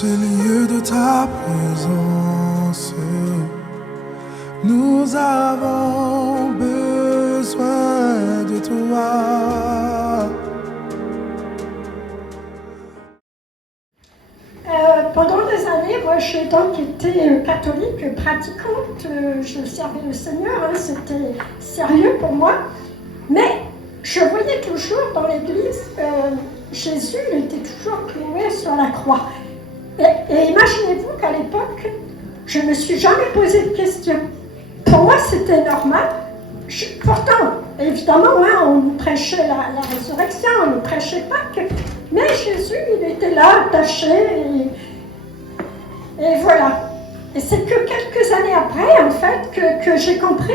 ce lieu de ta présence, nous avons besoin de toi. Pendant des années, moi j'ai donc été catholique pratiquante, je servais le Seigneur, c'était sérieux pour moi, mais je voyais toujours dans l'église Jésus il était toujours cloué sur la croix. Et imaginez-vous qu'à l'époque, je ne me suis jamais posé de questions. Pour moi, c'était normal. Pourtant, évidemment, on nous prêchait la résurrection, on nous prêchait Pâques, mais Jésus, il était là, attaché, et voilà. Et c'est que quelques années après, en fait, que j'ai compris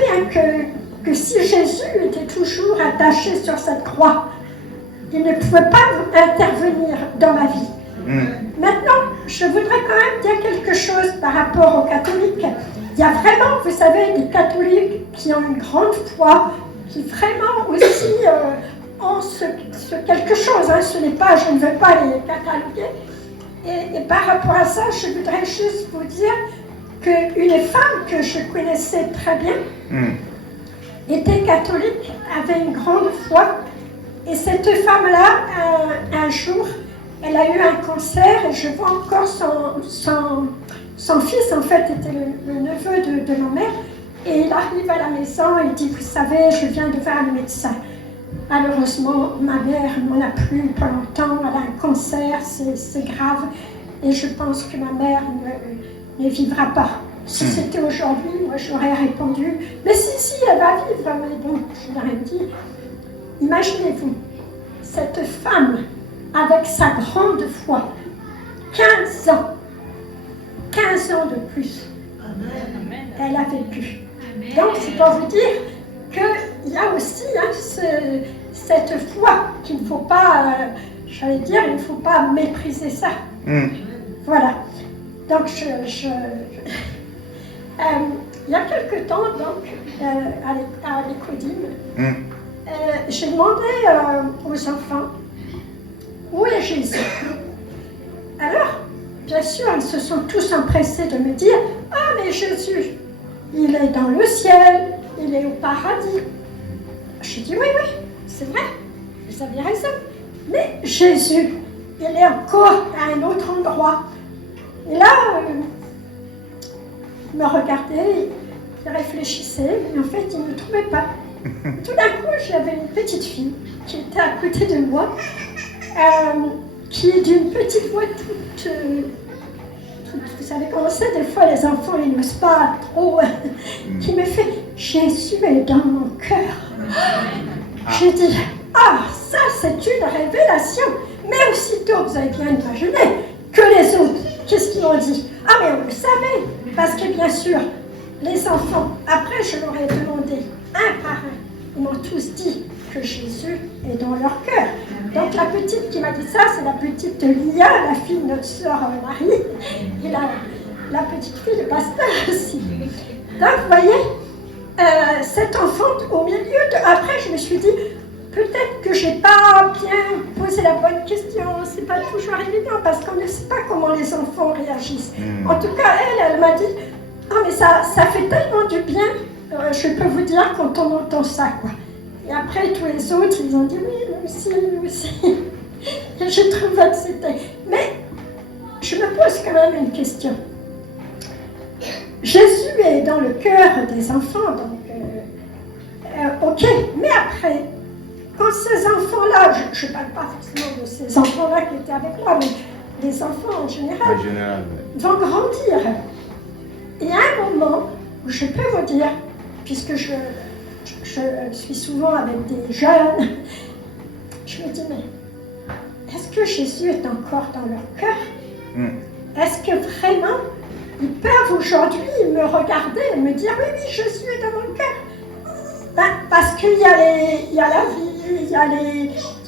que si Jésus était toujours attaché sur cette croix, il ne pouvait pas intervenir dans ma vie. Maintenant, je voudrais quand même dire quelque chose par rapport aux catholiques. Il y a vraiment, vous savez, des catholiques qui ont une grande foi, qui vraiment aussi ont ce quelque chose. Ce n'est pas, je ne veux pas les cataloguer. Et par rapport à ça, je voudrais juste vous dire qu'une femme que je connaissais très bien était catholique, avait une grande foi. Et cette femme-là, un jour, elle a eu un cancer et je vois encore son fils, en fait, était le neveu de ma mère. Et il arrive à la maison et il dit, vous savez, je viens de voir le médecin. Malheureusement, ma mère n'en a plus pas longtemps, elle a un cancer, c'est grave. Et je pense que ma mère ne vivra pas. Si c'était aujourd'hui, moi j'aurais répondu, mais si, elle va vivre. Mais bon, je n'ai rien dit. Imaginez-vous, cette femme, avec sa grande foi, 15 ans de plus, elle a vécu. Donc c'est pour vous dire qu'il y a aussi cette foi qu'il ne faut pas, j'allais dire, il ne faut pas mépriser ça. Voilà. Donc il y a quelque temps, donc, à l'Écodime, j'ai demandé aux enfants, où est Jésus? Alors, bien sûr, ils se sont tous empressés de me dire, ah mais Jésus, il est dans le ciel, il est au paradis. Je dis, oui, c'est vrai, vous avez raison. Mais Jésus, il est encore à un autre endroit. Et là, il me regardait, il réfléchissait, mais en fait, il ne me trouvait pas. Tout d'un coup, j'avais une petite fille qui était à côté de moi, qui d'une petite voix toute, vous savez comment c'est, des fois les enfants ils n'osent pas trop, qui me fait « Jésus est dans mon cœur ». J'ai dit « Ah, ça c'est une révélation ». Mais aussitôt, vous avez bien imaginé que les autres, qu'est-ce qu'ils m'ont dit? Ah mais on le savait, parce que bien sûr, les enfants, après je leur ai demandé un par un, ils m'ont tous dit que Jésus est dans leur cœur. Donc la petite qui m'a dit ça, c'est la petite Lia, la fille de notre sœur Marie, et la petite fille de pasteur aussi. Donc vous voyez, cet enfant au milieu de... Après je me suis dit, peut-être que j'ai pas bien posé la bonne question, c'est pas toujours évident, parce qu'on ne sait pas comment les enfants réagissent. En tout cas, elle m'a dit, ah mais ça fait tellement du bien, je peux vous dire quand on entend ça, quoi. Et après, tous les autres, ils ont dit oui, nous aussi. Et je trouvais que c'était... Mais je me pose quand même une question. Jésus est dans le cœur des enfants, donc ok. Mais après, quand ces enfants-là, je ne parle pas forcément de ces enfants-là qui étaient avec moi, mais les enfants en général, vont grandir. Il y a un moment où je peux vous dire, puisque je suis souvent avec des jeunes, je me dis, mais est-ce que Jésus est encore dans leur cœur? Est-ce que vraiment, ils peuvent aujourd'hui me regarder et me dire, oui, Jésus est dans mon cœur? Parce qu'il y a la vie, il y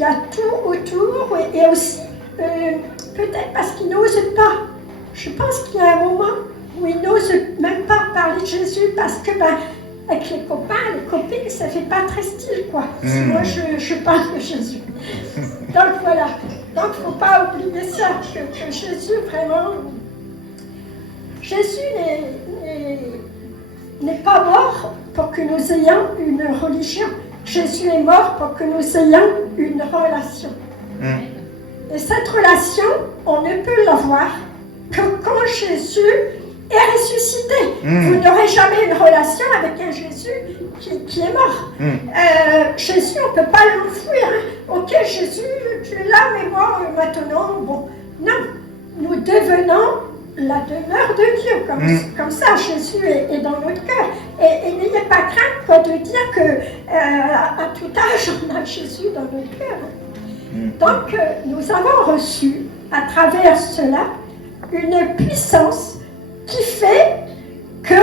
a tout autour, et aussi, peut-être parce qu'ils n'osent pas. Je pense qu'il y a un moment où ils n'osent même pas parler de Jésus, parce que, avec les copains, les copines, ça fait pas très style, quoi. Si moi, je parle de Jésus. Donc voilà. Donc, il ne faut pas oublier ça, que Jésus, vraiment, Jésus n'est pas mort pour que nous ayons une religion. Jésus est mort pour que nous ayons une relation. Et cette relation, on ne peut l'avoir que quand Jésus est ressuscité. Vous n'aurez jamais une relation avec un Jésus qui est mort. Jésus, on ne peut pas l'enfouir. Ok, Jésus, tu es là, mais moi, maintenant, bon. Non, nous devenons la demeure de Dieu. Comme ça, Jésus est dans notre cœur. Et n'ayez pas crainte quoi, de dire qu'à tout âge, on a Jésus dans notre cœur. Donc, nous avons reçu, à travers cela, une puissance qui fait que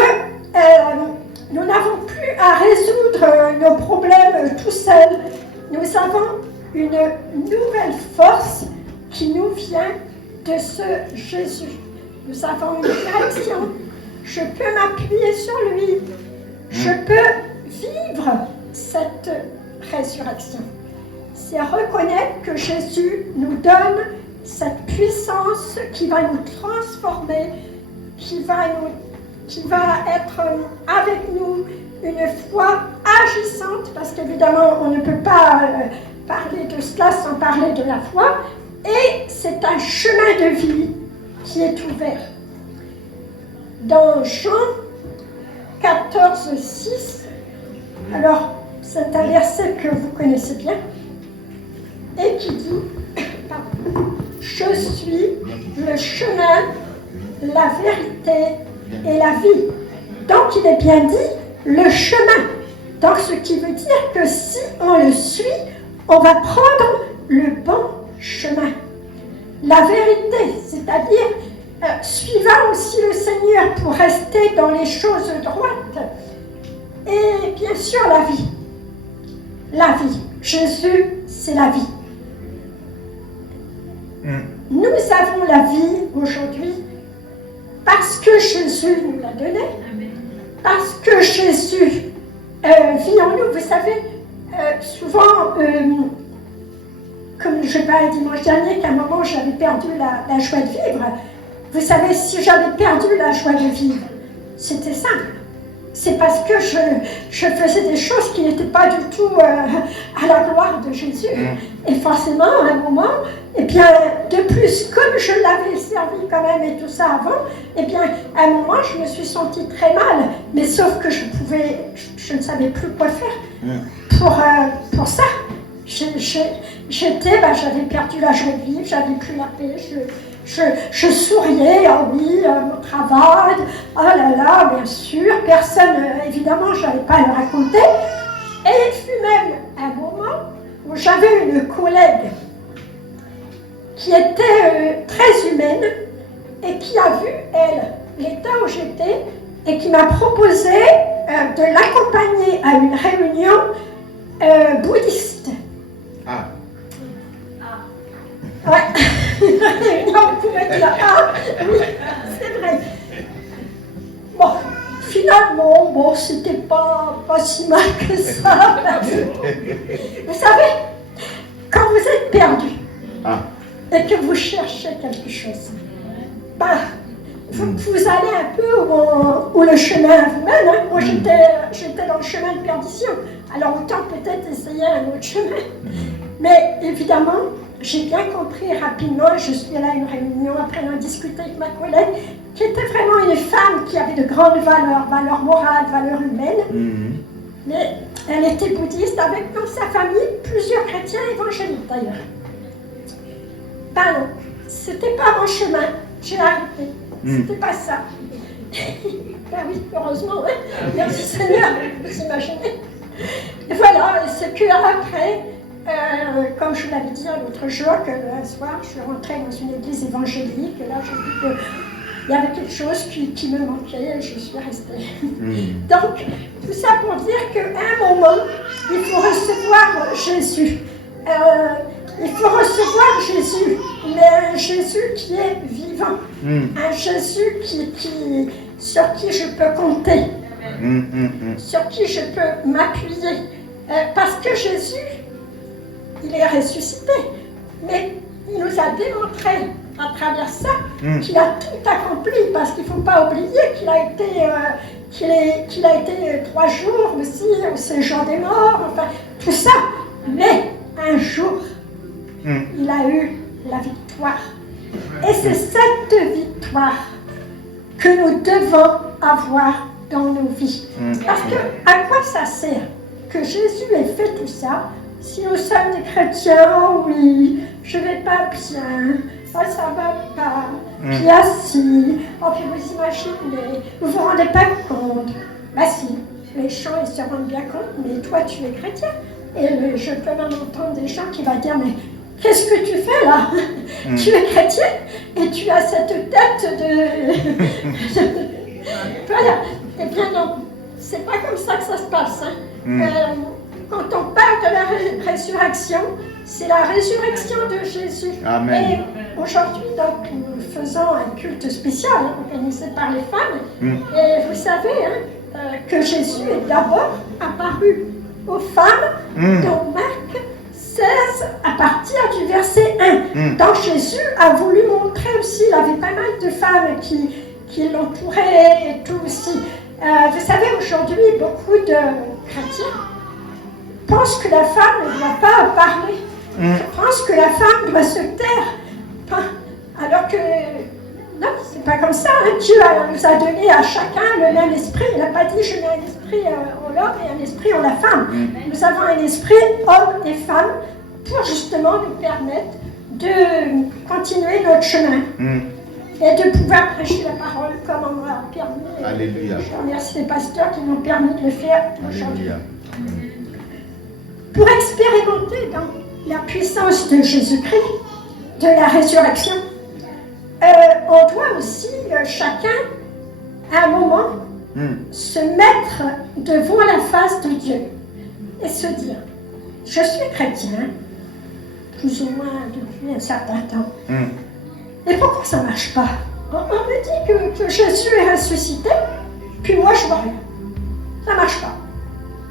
nous n'avons plus à résoudre nos problèmes tout seuls. Nous avons une nouvelle force qui nous vient de ce Jésus. Nous avons une direction. Je peux m'appuyer sur lui. Je peux vivre cette résurrection. C'est reconnaître que Jésus nous donne cette puissance qui va nous transformer, qui va être avec nous, une foi agissante, parce qu'évidemment, on ne peut pas parler de cela sans parler de la foi, et c'est un chemin de vie qui est ouvert. Dans Jean 14, 6, alors c'est un verset que vous connaissez bien, et qui dit, je suis le chemin, la vérité et la vie. Donc il est bien dit le chemin. Donc ce qui veut dire que si on le suit, on va prendre le bon chemin. La vérité, c'est-à-dire suivant aussi le Seigneur pour rester dans les choses droites. Et bien sûr la vie. La vie. Jésus, c'est la vie. Nous avons la vie aujourd'hui parce que Jésus nous l'a donnée, parce que Jésus vit en nous. Vous savez, souvent, comme je parlais dimanche dernier, qu'à un moment j'avais perdu la joie de vivre. Vous savez, si j'avais perdu la joie de vivre, c'était simple. C'est parce que je faisais des choses qui n'étaient pas du tout à la gloire de Jésus. Et forcément, à un moment, eh bien, de plus, comme je l'avais servi quand même et tout ça avant, eh bien, à un moment, je me suis sentie très mal. Mais sauf que je ne savais plus quoi faire pour ça. J'avais perdu la joie de vivre, j'avais plus la paix, je souriais, ah oui, mon travail, oh là là, bien sûr, personne, évidemment, je n'allais pas le raconter. Et il fut même un moment où j'avais une collègue qui était très humaine et qui a vu, elle, l'état où j'étais et qui m'a proposé de l'accompagner à une réunion bouddhiste. Ah. Ouais. Non, vous pouvez dire, ah, oui, c'est vrai. Bon, finalement, c'était pas si mal que ça. Vous savez, quand vous êtes perdu et que vous cherchez quelque chose, vous allez un peu où le chemin vous mène. Hein. Moi, j'étais dans le chemin de perdition. Alors, autant peut-être essayer un autre chemin. Mais évidemment, j'ai bien compris rapidement, je suis allée à une réunion après en discuter avec ma collègue, qui était vraiment une femme qui avait de grandes valeurs morales, valeurs humaines. Mais elle était bouddhiste avec dans sa famille plusieurs chrétiens évangéliques d'ailleurs. Pardon, c'était pas mon chemin, j'ai arrêté. C'était pas ça. Ben oui, heureusement, hein. Merci Seigneur, vous imaginez. Et voilà, c'est qu'après, comme je vous l'avais dit l'autre jour, que un soir, je suis rentrée dans une église évangélique, et là, j'ai vu qu'il y avait quelque chose qui me manquait, et je suis restée. Donc, tout ça pour dire qu'à un moment, il faut recevoir Jésus. Il faut recevoir Jésus, mais un Jésus qui est vivant, un Jésus sur qui je peux compter, sur qui je peux m'appuyer, parce que Jésus, il est ressuscité, mais il nous a démontré à travers ça qu'il a tout accompli, parce qu'il ne faut pas oublier qu'il a été 3 jours aussi au séjour des morts, enfin tout ça. Mais un jour, il a eu la victoire. Et c'est cette victoire que nous devons avoir dans nos vies. Parce que à quoi ça sert que Jésus ait fait tout ça si nous sommes des chrétiens? Oh oui, je vais pas bien, oh ça va pas, puis assis, oh puis vous imaginez, vous vous rendez pas compte. Bah si, les gens ils se rendent bien compte, mais toi tu es chrétien. Et je peux même entendre des gens qui vont dire, mais qu'est-ce que tu fais là? Tu es chrétien et tu as cette tête de... Voilà. Eh bien non, c'est pas comme ça que ça se passe. Quand on parle de la résurrection, c'est la résurrection de Jésus. Amen. Et aujourd'hui, donc, nous faisons un culte spécial organisé par les femmes. Et vous savez que Jésus est d'abord apparu aux femmes dans Marc 16 à partir du verset 1. Donc Jésus a voulu montrer aussi, il avait pas mal de femmes qui l'entouraient et tout aussi. Vous savez, aujourd'hui, beaucoup de chrétiens pensent que la femme ne doit pas parler. Pensent que la femme doit se taire. Alors que non, c'est pas comme ça. Dieu nous a donné à chacun le même esprit. Il n'a pas dit je mets un esprit en l'homme et un esprit en la femme. Nous avons un esprit homme et femme pour justement nous permettre de continuer notre chemin et de pouvoir prêcher la parole comme on m'a permis. Alléluia. Je remercie les pasteurs qui m'ont permis de le faire aujourd'hui. Alléluia. Pour expérimenter donc la puissance de Jésus-Christ, de la résurrection, on doit aussi chacun, à un moment, se mettre devant la face de Dieu et se dire, je suis chrétien, plus ou moins depuis un certain temps, et pourquoi ça ne marche pas? On me dit que Jésus est ressuscité, puis moi je vois rien. Ça ne marche pas.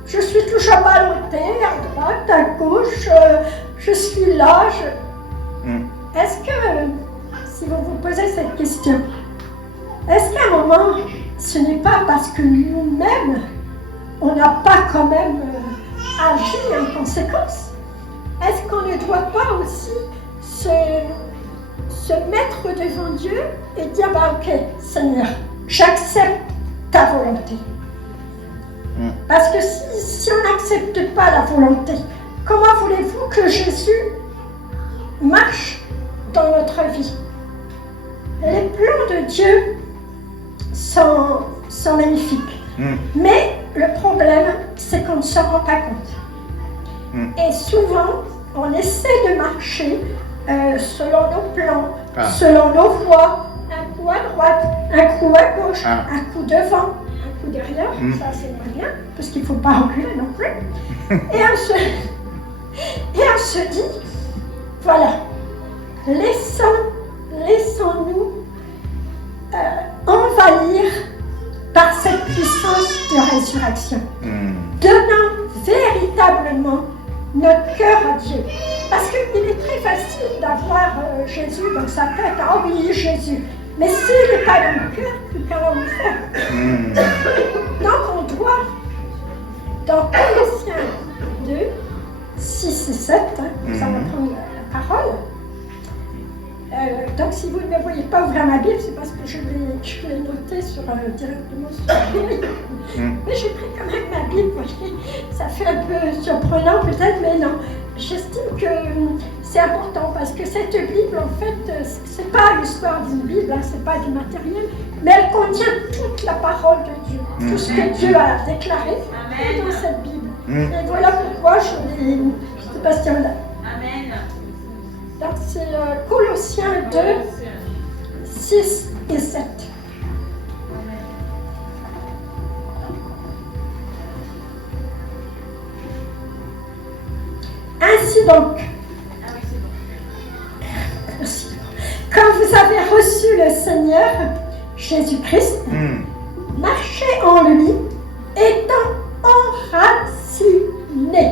Je suis toujours ballottée à droite, à gauche, je suis là. Est-ce que, si vous vous posez cette question, est-ce qu'à un moment, ce n'est pas parce que nous-mêmes, on n'a pas quand même agi en conséquence? Est-ce qu'on ne doit pas aussi se mettre devant Dieu et dire, bah ok, Seigneur, j'accepte ta volonté. Parce que si on n'accepte pas la volonté, comment voulez-vous que Jésus marche dans notre vie? Les plans de Dieu sont magnifiques. Mais le problème, c'est qu'on ne se rend pas compte. Et souvent, on essaie de marcher selon nos plans, selon nos voies, un coup à droite, un coup à gauche, un coup devant, un coup derrière, ça c'est moyen, parce qu'il ne faut pas reculer non plus. Et on se dit, voilà, laissons-nous envahir par cette puissance de résurrection. Donnons véritablement notre cœur à Dieu. Parce qu'il est très facile d'avoir Jésus dans sa tête. Ah oui, Jésus. Mais s'il n'est pas dans le cœur, qu'allons-nous faire? Donc on doit, dans Colossiens 2, 6 et 7, nous allons prendre la parole. Donc si vous ne me voyez pas ouvrir ma Bible, c'est parce que je l'ai noté directement sur la Bible. Mais j'ai pris quand même ma Bible, vous voyez. Ça fait un peu surprenant peut-être, mais non. J'estime que c'est important parce que cette Bible, en fait, c'est pas l'histoire d'une Bible, c'est pas du matériel, mais elle contient toute la parole de Dieu. Tout ce que Dieu a déclaré est dans cette Bible. Et voilà pourquoi je l'ai... Je ne sais pas si on a... Amen. Donc c'est Colossiens 2, 6 et 7. Ainsi donc, quand vous avez reçu le Seigneur Jésus-Christ, marchez en lui, étant enraciné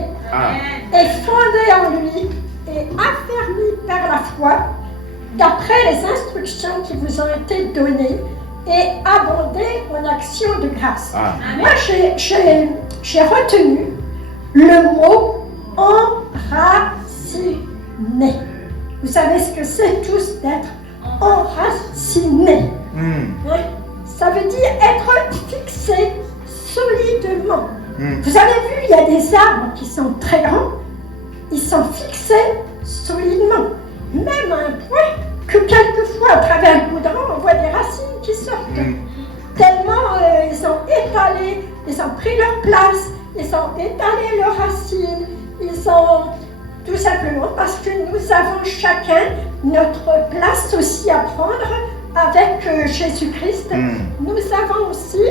et fondé en lui et affermi par la foi. foi, d'après les instructions qui vous ont été données, et abonder en action de grâce. Ah. Moi, j'ai retenu le mot enraciné. Vous savez ce que c'est tous d'être enraciné. Oui. Ça veut dire être fixé solidement. Vous avez vu, il y a des arbres qui sont très grands, ils sont fixés solidement, même à un point que quelquefois, à travers le goudron, on voit des racines qui sortent. Tellement ils ont étalé, ils ont pris leur place, ils ont étalé leurs racines, ils ont tout simplement parce que nous avons chacun notre place aussi à prendre avec Jésus-Christ. Nous avons aussi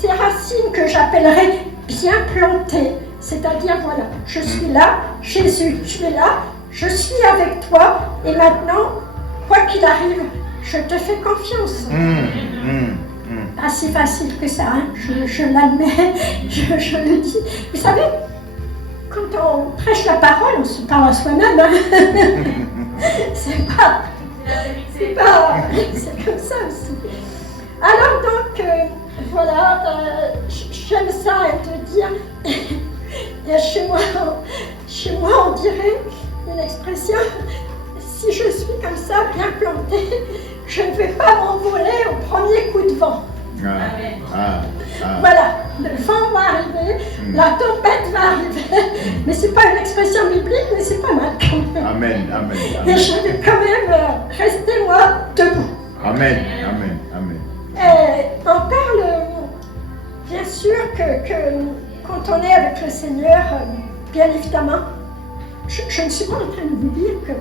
ces racines que j'appellerais bien plantées, c'est-à-dire voilà, je suis là, Jésus, tu es là, je suis avec toi, et maintenant, quoi qu'il arrive, je te fais confiance. Pas si facile que ça, hein? Je l'admets, je le dis. Vous savez, quand on prêche la parole, on se parle à soi-même. Hein? C'est comme ça aussi. Alors donc, voilà, j'aime ça et te dire, et chez moi on dirait une expression, si je suis comme ça, bien plantée, je ne vais pas m'envoler au premier coup de vent. Voilà, le vent va arriver, la tempête va arriver, mais c'est pas une expression biblique, mais c'est pas mal quand même. Amen. Et je vais quand même rester moi debout. Amen. On parle, bien sûr, que quand on est avec le Seigneur, bien évidemment, je ne suis pas en train de vous dire que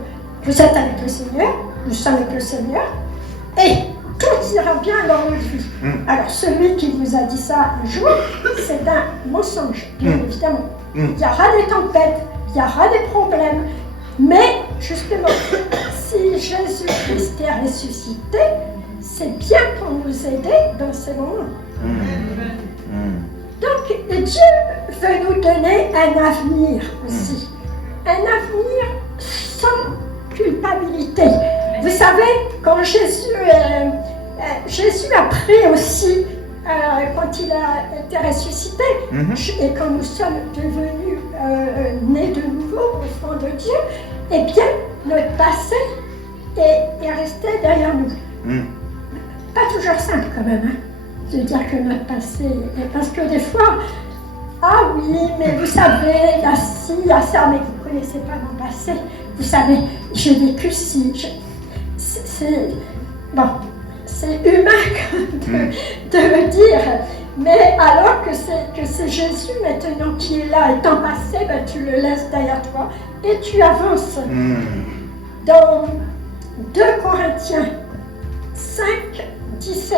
vous êtes avec le Seigneur, nous sommes avec le Seigneur, et tout ira bien dans notre vie. Alors, celui qui vous a dit ça un jour, c'est un mensonge, bien évidemment. Il y aura des tempêtes, il y aura des problèmes, mais justement, si Jésus-Christ est ressuscité, c'est bien pour nous aider dans ces moments. Donc, Dieu veut nous donner un avenir aussi. Un avenir sans culpabilité. Vous savez, quand Jésus a pris aussi, quand il a été ressuscité, et quand nous sommes devenus nés de nouveau, enfants de Dieu, eh bien, notre passé est resté derrière nous. Pas toujours simple quand même, hein, de dire que notre passé, parce que des fois, ah oui, mais vous savez, il y a ci, il y a ça, mais vous ne connaissez pas mon passé. Vous savez, j'ai vécu ci. C'est humain de le dire, mais alors que c'est Jésus maintenant qui est là et ton passé, ben, tu le laisses derrière toi et tu avances. Dans 2 Corinthiens 5, 17.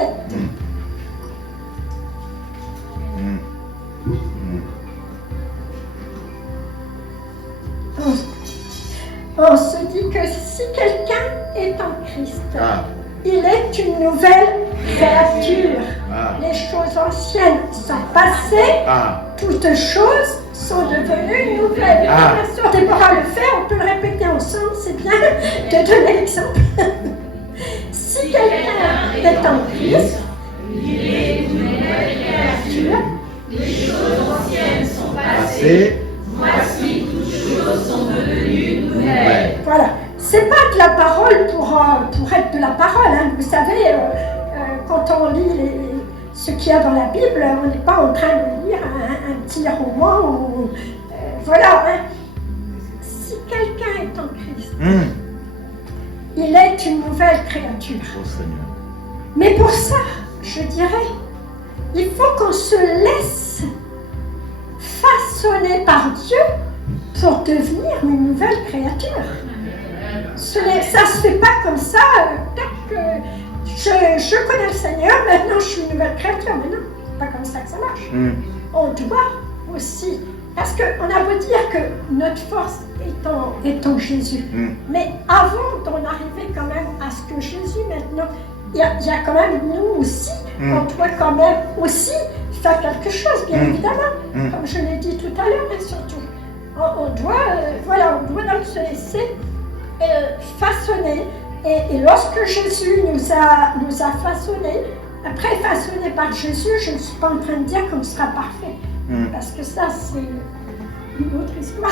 On se dit que si quelqu'un est en Christ, il est une nouvelle créature. Les choses anciennes sont passées, toutes choses sont devenues nouvelles. Bien sûr, Déborah le fait, on peut le répéter ensemble, c'est bien de donner l'exemple. Si quelqu'un est en Christ, il est une nouvelle créature. Les choses anciennes sont passées, voici toutes choses sont devenues nouvelles. Voilà, c'est pas de la parole pour être de la parole. Hein. Vous savez, quand on lit ce qu'il y a dans la Bible, on n'est pas en train de lire un petit roman ou voilà. Hein. Si quelqu'un est en Christ, il est une nouvelle créature. Mais pour ça, je dirais, il faut qu'on se laisse façonner par Dieu pour devenir une nouvelle créature. Ça ne se fait pas comme ça, je connais le Seigneur, maintenant je suis une nouvelle créature. Mais non, c'est pas comme ça que ça marche. On doit aussi, parce qu'on a beau dire que notre force est en Jésus, mais avant d'en arriver quand même à ce que Jésus maintenant, il y a quand même nous aussi, on doit quand même aussi faire quelque chose, bien évidemment, comme je l'ai dit tout à l'heure, et surtout. On doit donc se laisser façonnés. Et lorsque Jésus nous a façonnés, après façonnés par Jésus, je ne suis pas en train de dire qu'on sera parfait. Parce que ça, c'est une autre histoire.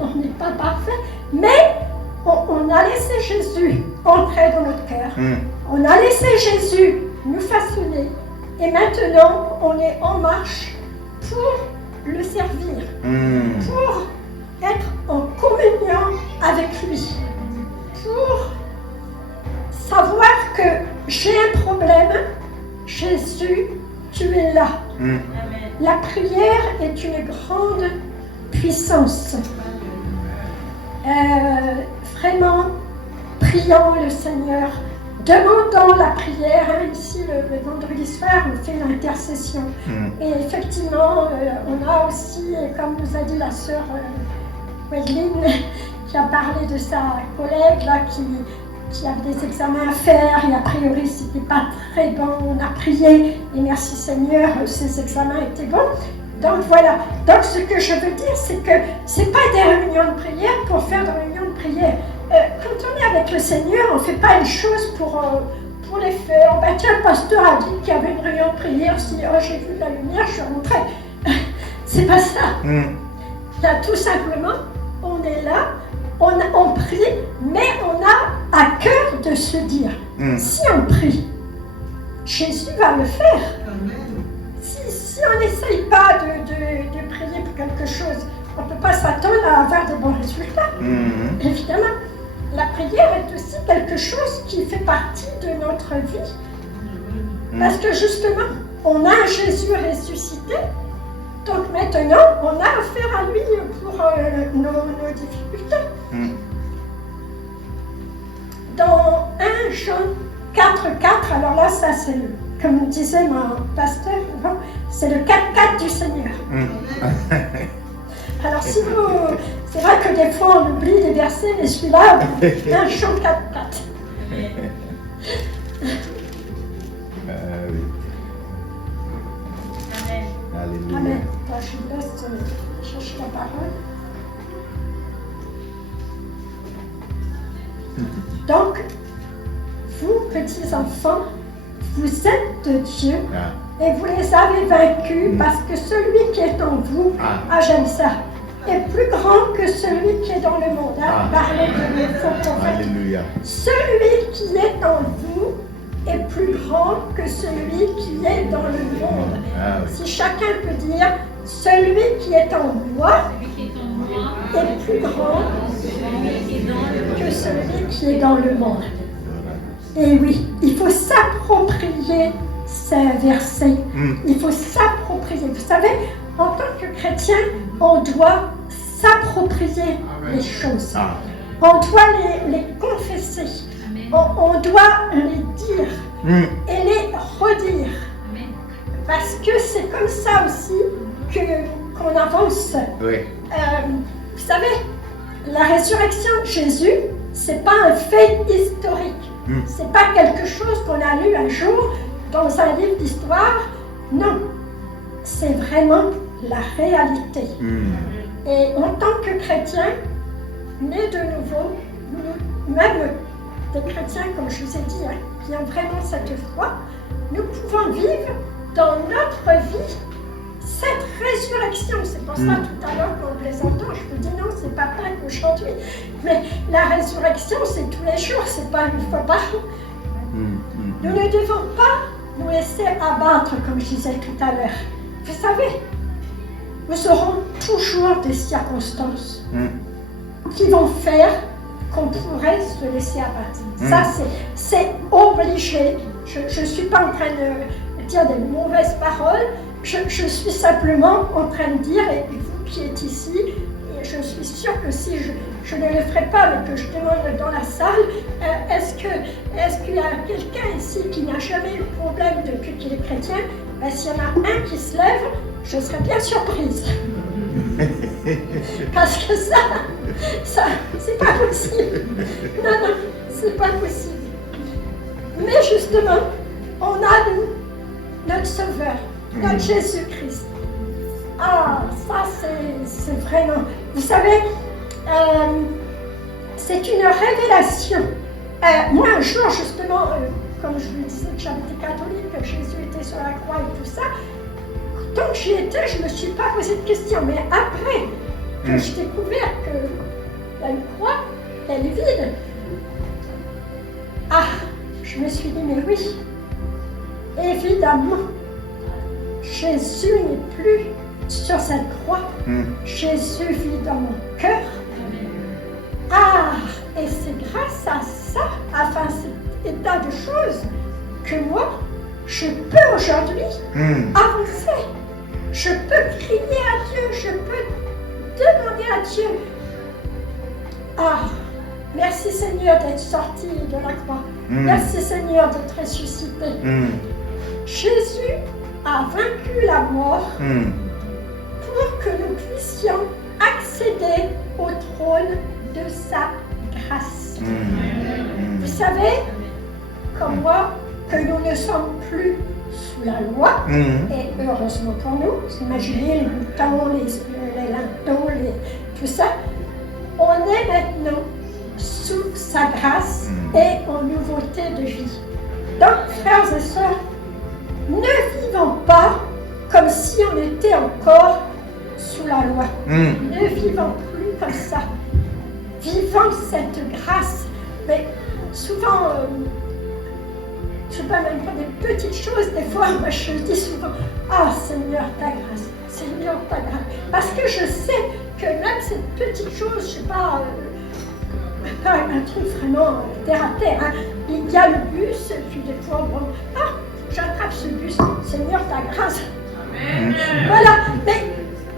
On n'est pas parfait. Mais on a laissé Jésus entrer dans notre cœur. On a laissé Jésus nous façonner. Et maintenant, on est en marche pour le servir. Pour être en communion avec lui. Pour savoir que j'ai un problème, Jésus, tu es là. La prière est une grande puissance. Vraiment, prions le Seigneur, demandons la prière. Ici, le vendredi soir, on fait l'intercession. Et effectivement, on a aussi, comme nous a dit la sœur Wedeline, qui a parlé de sa collègue là, qui avait des examens à faire et a priori c'était pas très bon, on a prié et merci Seigneur, ces examens étaient bons. Donc voilà, donc ce que je veux dire c'est que c'est pas des réunions de prière pour faire des réunions de prière. Quand on est avec le Seigneur, on fait pas les choses pour les faire. Ben, tiens, le pasteur a dit qu'il y avait une réunion de prière, si j'ai vu la lumière, je suis rentrée. C'est pas ça. Là, tout simplement, on est là, on prie, mais on a à cœur de se dire, si on prie, Jésus va le faire. Si on n'essaye pas de prier pour quelque chose, on ne peut pas s'attendre à avoir de bons résultats. Évidemment, la prière est aussi quelque chose qui fait partie de notre vie. Parce que justement, on a un Jésus ressuscité. Donc maintenant, on a affaire à lui pour nos difficultés. Dans 1 Jean 4,4, alors là, ça c'est, comme disait mon pasteur, c'est le 4,4 du Seigneur. Alors si vous, c'est vrai que des fois on oublie des versets, mais celui-là, 1 Jean 4,4. Alléluia. Amen. Moi, je vous laisse chercher la parole. Donc, vous, petits enfants, vous êtes de Dieu et vous les avez vaincus parce que celui qui est en vous, j'aime ça, est plus grand que celui qui est dans le monde. Parlez de faux prophètes. Alléluia. Celui qui est en vous est plus grand que celui qui est dans le monde. Si chacun peut dire, celui qui est en moi est plus grand que celui qui est dans le monde. Et oui, il faut s'approprier ces versets. Il faut s'approprier. Vous savez, en tant que chrétien, on doit s'approprier les choses. On doit les confesser. On doit les dire et les redire. Parce que c'est comme ça aussi qu'on avance. Oui. Vous savez, la résurrection de Jésus, c'est pas un fait historique. C'est pas quelque chose qu'on a lu un jour dans un livre d'histoire. Non, c'est vraiment la réalité. Et en tant que chrétien, nés de nouveau, même des chrétiens, comme je vous ai dit, qui ont vraiment cette foi, nous pouvons vivre dans notre vie cette résurrection. C'est pour ça tout à l'heure qu'en plaisantant, je vous dis non, c'est pas Pâques aujourd'hui. Mais la résurrection, c'est tous les jours, c'est pas une fois par an. Nous ne devons pas nous laisser abattre, comme je disais tout à l'heure. Vous savez, nous aurons toujours des circonstances qui vont faire qu'on pourrait se laisser abattre. Ça, c'est obligé. Je ne suis pas en train de dire des mauvaises paroles. Je suis simplement en train de dire, et vous qui êtes ici, et je suis sûre que si je ne le ferai pas, mais que je demande dans la salle, est-ce qu'il y a quelqu'un ici qui n'a jamais eu de problème depuis qu'il est chrétien? S'il y en a un qui se lève, je serais bien surprise. Parce que ça, c'est pas possible. Non, c'est pas possible. Mais justement, on a nous, notre Sauveur, notre Jésus-Christ. Ça c'est vraiment... Vous savez, c'est une révélation. Moi, un jour, justement, comme je vous disais que j'avais été catholique, que Jésus était sur la croix et tout ça, tant que j'y étais, je ne me suis pas posé de questions. Mais après que j'ai découvert qu'il y a une croix, qu'elle est vide, je me suis dit, mais oui, évidemment, Jésus n'est plus sur cette croix. Jésus vit dans mon cœur. Et c'est grâce à ça, enfin cet état de choses, que moi, je peux aujourd'hui avancer. Je peux crier à Dieu, je peux demander à Dieu. Merci Seigneur d'être sorti de la croix. Merci Seigneur d'être ressuscité. Jésus a vaincu la mort pour que nous puissions accéder au trône de sa grâce. Vous savez, comme moi, que nous ne sommes plus sous la loi, et heureusement pour nous, vous imaginez les boutons, les linteaux, tout ça, on est maintenant sous sa grâce et en nouveauté de vie. Donc, frères et sœurs, ne vivons pas comme si on était encore sous la loi. Ne vivons plus comme ça. Vivons cette grâce. Mais souvent, je ne sais pas, même pour des petites choses, des fois, moi je dis souvent, Seigneur, ta grâce, Seigneur, ta grâce. Parce que je sais que même cette petite chose, je ne sais pas, un truc vraiment terre à terre, hein. Il y a le bus, et puis des fois, j'attrape ce bus, Seigneur, ta grâce. Amen. Voilà, mais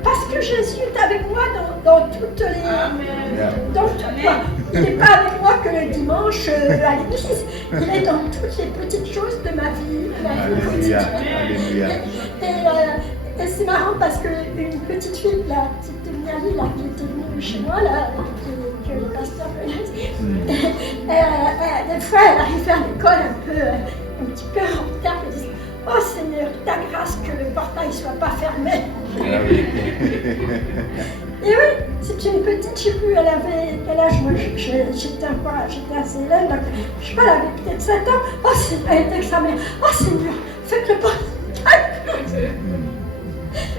parce que Jésus est avec moi dans toutes les... Dans tout, il n'est pas avec moi que le dimanche à l'église, il est dans toutes les petites choses de ma vie, quotidienne. Et c'est marrant parce qu'une petite fille, la petite Miali, là, qui était venue chez moi, là, que le pasteur connaisse, des fois elle arrivait à l'école un petit peu en retard, elle disait, oh Seigneur, ta grâce que le portail ne soit pas fermé. Et oui, c'est une petite, je ne sais plus, elle avait quel âge, moi j'étais assez jeune, donc je ne sais pas, elle avait peut-être 7 ans. Elle était avec sa mère, Seigneur, faites le portail.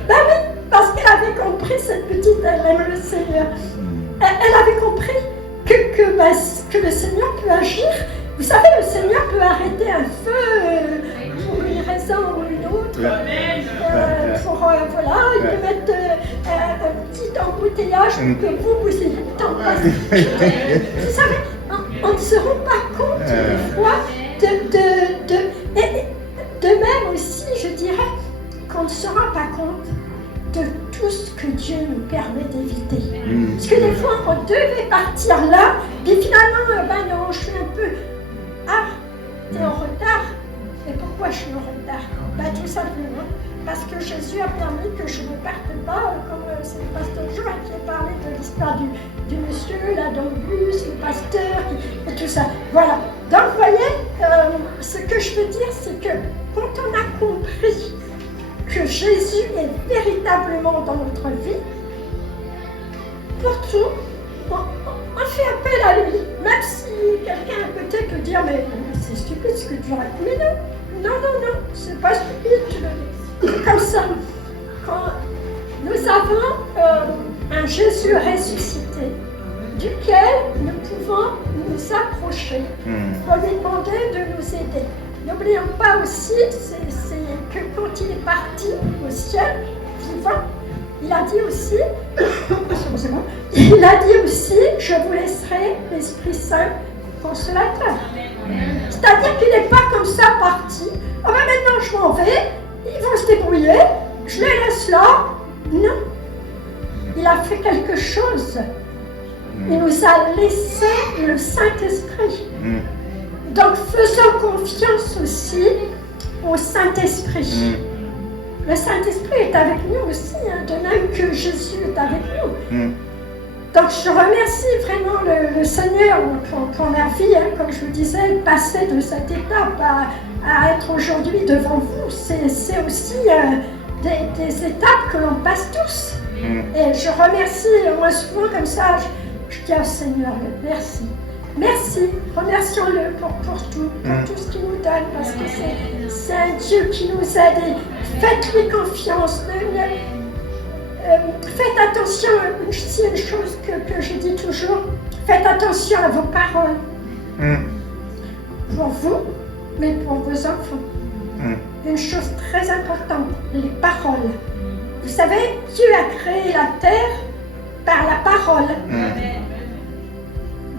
Ben oui, parce qu'elle avait compris, cette petite, elle aime le Seigneur. Elle avait compris que le Seigneur peut agir. Vous savez, le Seigneur peut arrêter un feu pour une raison ou une autre. Voilà, il peut mettre un petit embouteillage pour que vous ayez le temps de passer. Vous savez, on ne se rend pas compte des fois de même aussi, je dirais, qu'on ne se rend pas compte de tout ce que Dieu nous permet d'éviter. Parce que des fois, on devait partir là, puis finalement, non, je suis un peu... t'es en retard. Et pourquoi je suis en retard? Tout simplement parce que Jésus a permis que je ne parte pas, comme c'est le pasteur Joël qui a parlé de l'histoire du monsieur, là, dans le bus, le pasteur, et tout ça. Voilà. Donc, vous voyez, ce que je veux dire, c'est que quand on a compris que Jésus est véritablement dans notre vie, pour tout, on fait appel à lui. Même si quelqu'un peut-être peut dire, mais c'est stupide ce que tu racontes. Mais non, c'est pas stupide, comme ça. Quand nous avons un Jésus ressuscité, duquel nous pouvons nous approcher pour lui demander de nous aider. N'oublions pas aussi, c'est que quand il est parti au ciel, vivant, il a dit aussi, je vous laisserai l'Esprit Saint consolateur. C'est-à-dire qu'il n'est pas comme ça parti. Maintenant je m'en vais, ils vont se débrouiller, je les laisse là. Non. Il a fait quelque chose. Il nous a laissé le Saint-Esprit. Donc faisons confiance aussi au Saint-Esprit. Le Saint-Esprit est avec nous aussi, de même que Jésus est avec nous. Donc je remercie vraiment le Seigneur pour la vie, comme je vous disais, passer de cette étape à être aujourd'hui devant vous. C'est aussi des étapes que l'on passe tous. Et je remercie, moi souvent comme ça, Je dis au Seigneur, merci. Merci, remercions-le pour tout, pour tout ce qu'il nous donne, parce que c'est un Dieu qui nous aide. Et faites-lui confiance. Faites attention, c'est une chose que je dis toujours, faites attention à vos paroles. Pour vous, mais pour vos enfants. Une chose très importante, les paroles. Vous savez, Dieu a créé la terre par la parole.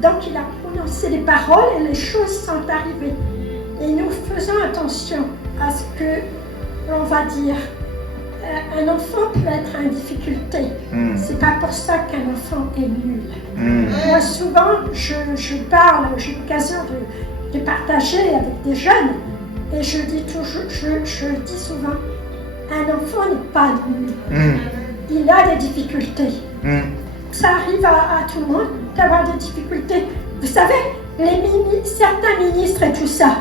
Donc il a prononcé les paroles et les choses sont arrivées. Et nous faisons attention à ce que l'on va dire. Un enfant peut être en difficulté. C'est pas pour ça qu'un enfant est nul. Moi souvent, je parle, j'ai l'occasion de partager avec des jeunes et je dis souvent, un enfant n'est pas nul. Il a des difficultés. Ça arrive à tout le monde d'avoir des difficultés. Vous savez, certains ministres et tout ça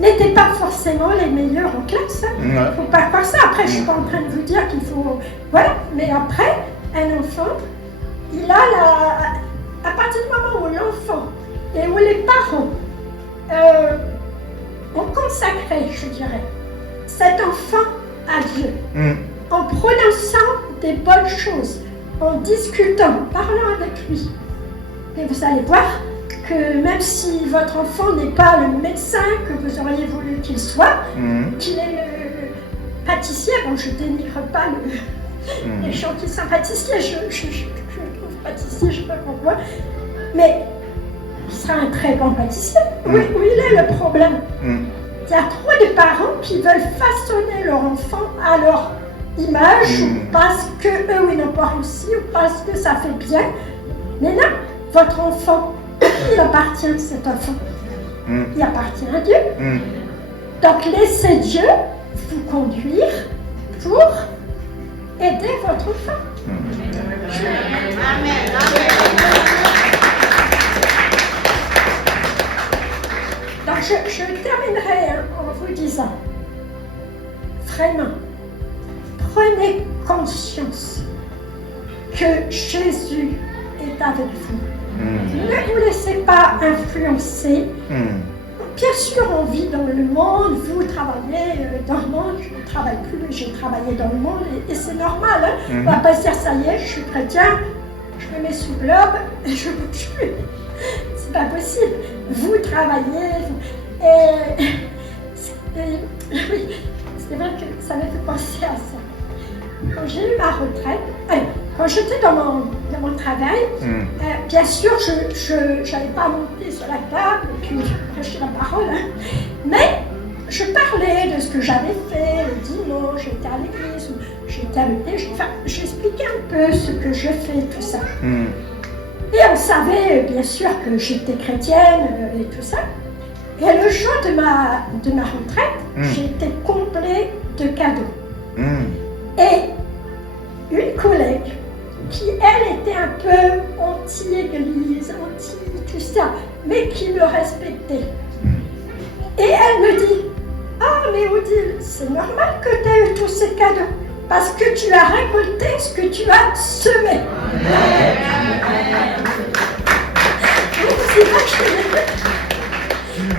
n'étaient pas forcément les meilleurs en classe. Il ne faut pas croire ça. Après, je ne suis pas en train de vous dire qu'il faut... Voilà. Mais après, un enfant, il a à partir du moment où l'enfant et où les parents ont consacré, je dirais, cet enfant à Dieu, en prononçant des bonnes choses, en discutant, parlant avec lui. Et vous allez voir que même si votre enfant n'est pas le médecin que vous auriez voulu qu'il soit, qu'il est le pâtissier, bon je ne dénigre pas les gens qui sont pâtissiers, je trouve pâtissier, je ne sais pas pourquoi, mais il sera un très bon pâtissier. Où il est le problème? Il y a trop de parents qui veulent façonner leur enfant à leur image, ou parce qu'eux ils n'ont pas réussi, ou parce que ça fait bien. Mais non, votre enfant, il appartient cet enfant. Il appartient à Dieu. Donc laissez Dieu vous conduire pour aider votre enfant. Donc je terminerai en vous disant, vraiment, prenez conscience que Jésus est avec vous. Ne vous laissez pas influencer. Bien sûr, on vit dans le monde, vous travaillez dans le monde, je ne travaille plus, j'ai travaillé dans le monde et c'est normal. On ne va pas se dire, ça y est, je suis chrétien, je me mets sous globe et je ne bouge plus. C'est pas possible. Vous travaillez oui, c'est vrai que ça m'a fait penser à ça. Quand j'ai eu ma retraite, quand j'étais dans mon travail, bien sûr, je n'allais pas monter sur la table et puis prêcher la parole, mais je parlais de ce que j'avais fait le dimanche, j'étais à l'église, j'étais avec des gens, enfin, j'expliquais un peu ce que je fais, tout ça. Et on savait bien sûr que j'étais chrétienne et tout ça. Et le jour de ma retraite, j'étais complet de cadeaux. Et une collègue qui, elle, était un peu anti-église, anti-tout ça, mais qui me respectait. Et elle me dit, « Ah, mais Odile, c'est normal que tu aies eu tous ces cadeaux, parce que tu as récolté ce que tu as semé. »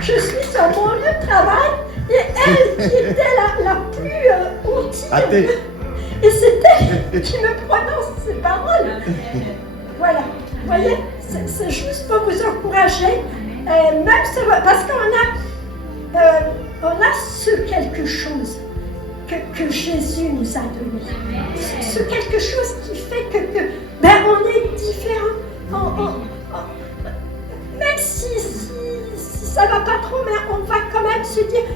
Je suis sur mon lieu de travail, et elle, qui était la plus anti, et c'est elle qui me prononce ces paroles. Voilà, vous voyez, c'est juste pour vous encourager, même parce qu'on a ce quelque chose que Jésus nous a donné. Ce quelque chose qui fait que on est différent. Même si ça va pas trop, mais on va quand même se dire,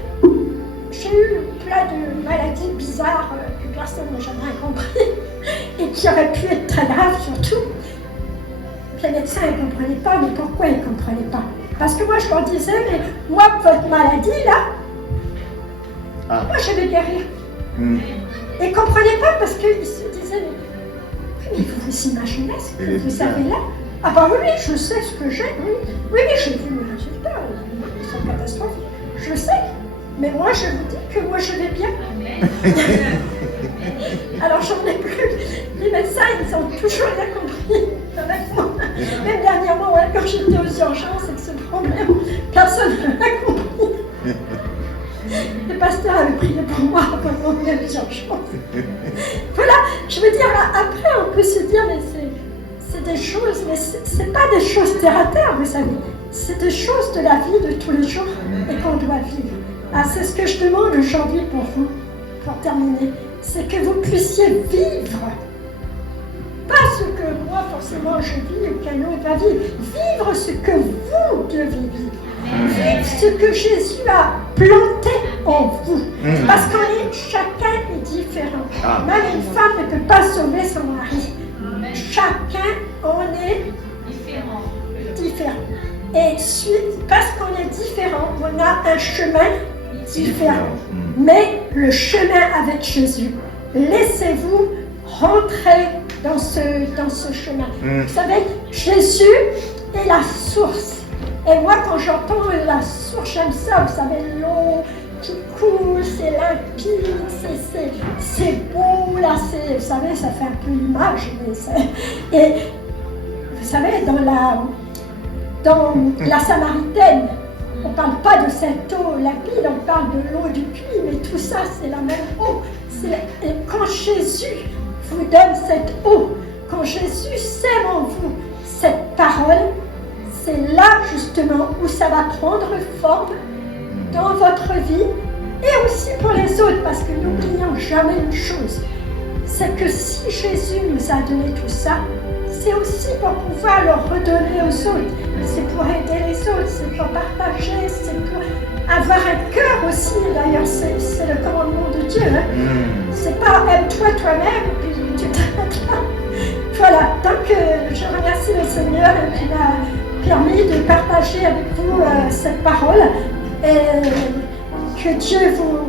j'ai eu plein de maladies bizarres que personne n'a jamais compris et qui auraient pu être très graves surtout. Les médecins ne comprenaient pas, mais pourquoi ils ne comprenaient pas? Parce que moi je leur disais, mais moi votre maladie là, moi je vais guérir. Et ils ne comprenaient pas parce qu'ils se disaient, mais vous vous imaginez ce que vous avez là? Ah bah oui, je sais ce que j'ai, oui, j'ai vu le résultat, ils sont catastrophiques, je sais, mais moi je vous dis que moi je vais bien. Alors j'en ai plus, les médecins ils ont toujours rien compris avec moi. Même dernièrement, ouais, quand j'étais aux urgences avec ce problème, personne ne l'a compris. Le pasteur avait prié pour moi pendant les urgences. Voilà, je veux dire, après on peut se dire, mais c'est des choses, mais c'est pas des choses terre à terre, vous savez. C'est des choses de la vie de tous les jours et qu'on doit vivre. Ah, c'est ce que je demande aujourd'hui pour vous, pour terminer. C'est que vous puissiez vivre. Pas ce que moi, forcément, je vis ou qu'un autre va vivre. Vivre ce que vous devez vivre. Vivre ce que Jésus a planté en vous. Parce chacun est différent. Même une femme ne peut pas sauver son mari. Chacun en est différent. Et parce qu'on est différent, on a un chemin différent. Mais le chemin avec Jésus, laissez-vous rentrer dans ce chemin. Vous savez, Jésus est la source. Et moi, quand j'entends la source, j'aime ça. Vous savez, l'eau qui coule, c'est limpide, c'est beau, là, vous savez, ça fait un peu l'image. Et vous savez, dans la Samaritaine, on ne parle pas de cette eau limpide, on parle de l'eau du puits, mais tout ça, c'est la même eau. Et quand Jésus vous donne cette eau, quand Jésus sème en vous cette parole, c'est là justement où ça va prendre forme dans votre vie et aussi pour les autres, parce que n'oublions jamais une chose, c'est que si Jésus nous a donné tout ça, c'est aussi pour pouvoir le redonner aux autres, c'est pour aider les autres, c'est pour partager, c'est pour avoir un cœur aussi, d'ailleurs c'est le commandement de Dieu, hein. C'est pas aime-toi toi-même, puis tu t'arrêtes là. Voilà, donc je remercie le Seigneur qui m'a permis de partager avec vous cette parole et que Dieu vous